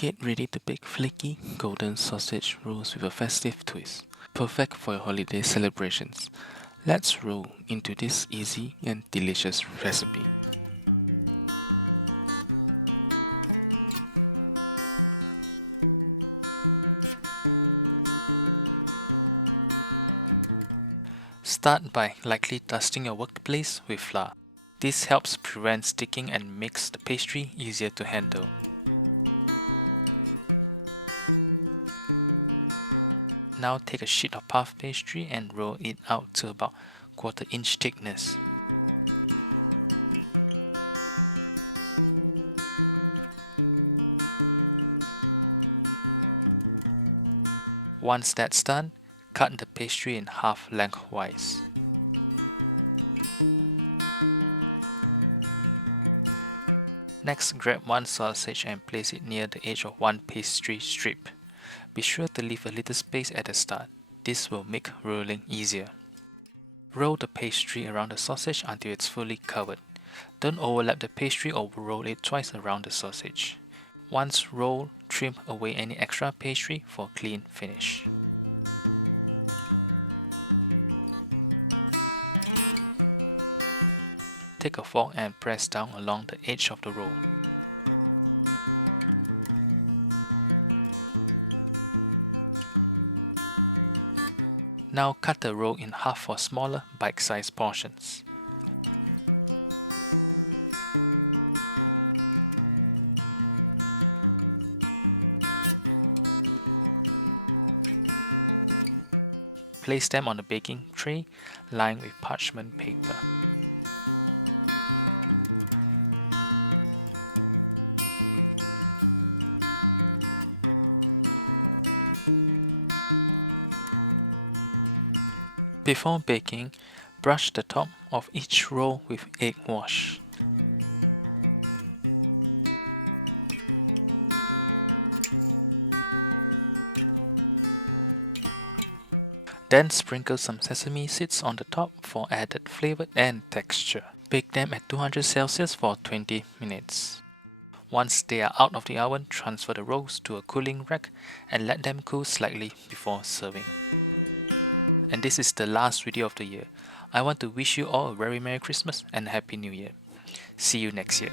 Get ready to bake flaky, golden sausage rolls with a festive twist. Perfect for your holiday celebrations. Let's roll into this easy and delicious recipe. Start by lightly dusting your workplace with flour. This helps prevent sticking and makes the pastry easier to handle. Now take a sheet of puff pastry and roll it out to about 1/4 inch thickness. Once that's done, cut the pastry in half lengthwise. Next, grab one sausage and place it near the edge of one pastry strip. Be sure to leave a little space at the start. This will make rolling easier. Roll the pastry around the sausage until it's fully covered. Don't overlap the pastry or roll it twice around the sausage. Once rolled, trim away any extra pastry for a clean finish. Take a fork and press down along the edge of the roll. Now cut the roll in half for smaller, bite-sized portions. Place them on a baking tray lined with parchment paper. Before baking, brush the top of each roll with egg wash. Then sprinkle some sesame seeds on the top for added flavor and texture. Bake them at 200 Celsius for 20 minutes. Once they are out of the oven, transfer the rolls to a cooling rack and let them cool slightly before serving. And this is the last video of the year. I want to wish you all a very Merry Christmas and Happy New Year. See you next year.